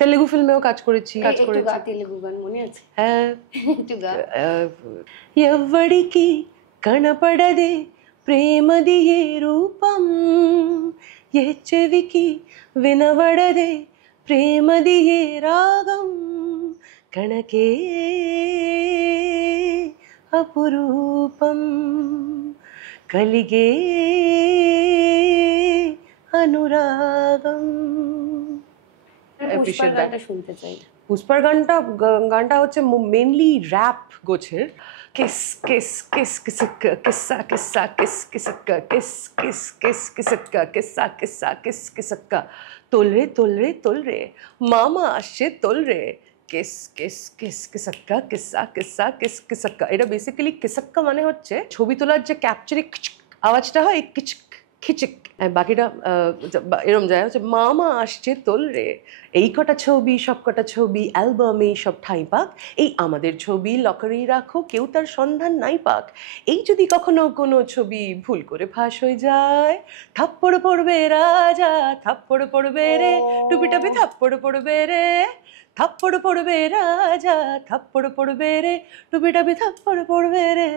তেলেগু ফিল্মেও কাজ করেছি একটু গা, তেলেগু গান মনে আছে? হ্যাঁ, একটু গা। ఎవ్వడికి కనపడదే ప్రేమదియే రూపం, ఏ చెవికి వినబడదే ప్రేమదియే రాగం, కణకే అపురూపం కలిగే అనురాగం। পুষ্পার গানটা শুনতে চাই। পুষ্পার গানটা হচ্ছে মেনলি র্যাপ গোছের। কিস কিস কিস কিসকা কিসা কিসা কিস কিসকা কিস কিস কিস কিসকা কিসা কিসা কিস কিসকা, তোল রে মামা আসছে তোল রে, কিস কিস কিস কিসকা কিসা কিসা কিস কিসকা। এটা বেসিক্যালি কিসকা মানে হচ্ছে ছবি তোলার যে ক্যাপচারে আওয়াজটা হয় কিচক খিচিক, বাকিটা এরম যায় হচ্ছে মামা আসছে তোল রে, এই কটা ছবি সব কটা ছবি অ্যালবামে সব ঠাঁই পাক, এই আমাদের ছবি লকারেই রাখো কেউ তার সন্ধান নাই পাক, এই যদি কখনো কোনো ছবি ভুল করে ফাঁস হয়ে যায়, থাপ্পড় পড়বে রাজা থাপ্পড় পড়বে রে, টুপিটাপি থাপ্পড় পড়বে রে, থাপ্পড় পড়বে রাজা থাপ্পড় পড়বে রে, টুপিটাপি থাপ্পড় পড়বে রে।